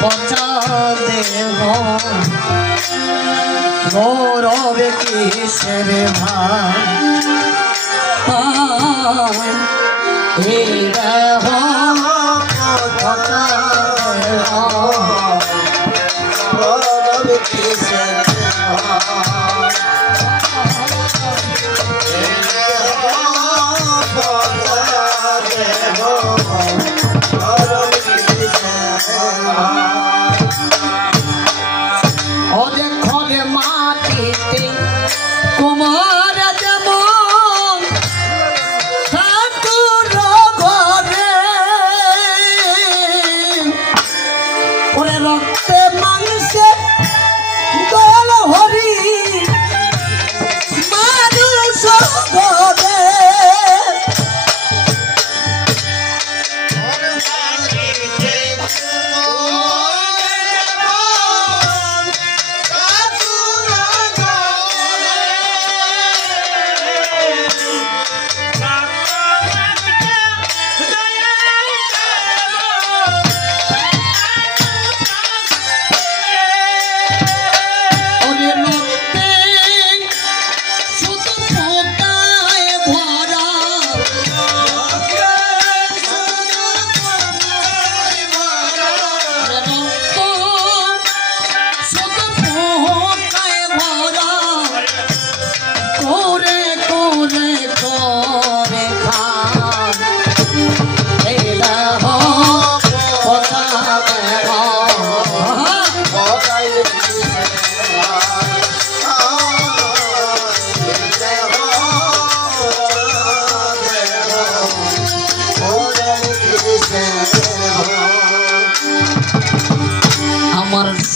দেহ গৌরব কিসের ভাই এই দেহ? গৌরব কিসের ভাই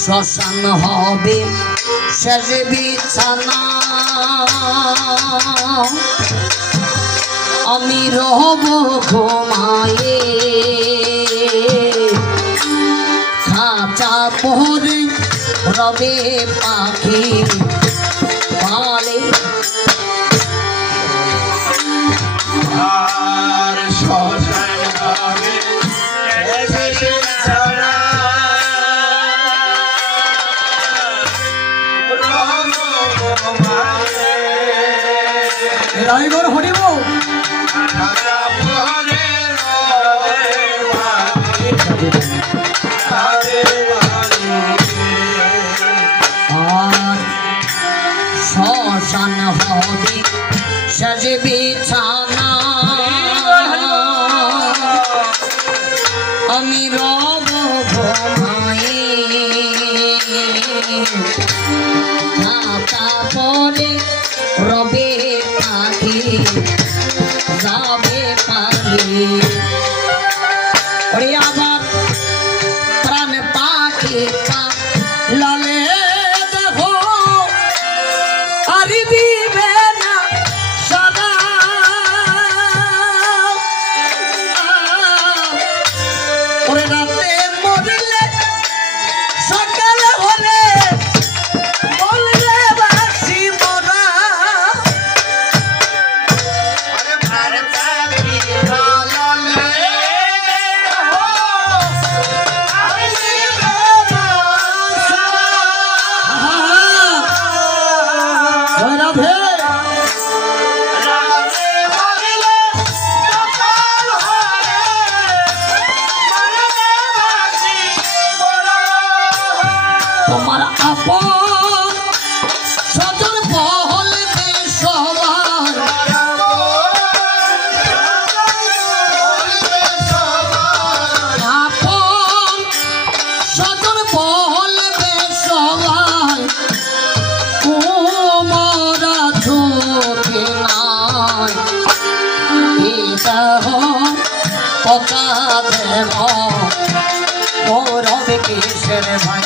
শ্মশান হবে শেষ বিছানা। আমি রহব ঘুমায়ে খাঁচা পরে রবে পাখি পালে। রায়গড় হরিব। শ্মশান হবে শেষ বিছানা আমি রব খাতা পরে রবে পাখি যাবে পাখি। এই দেহ। পচা মোর কিসের ভাই?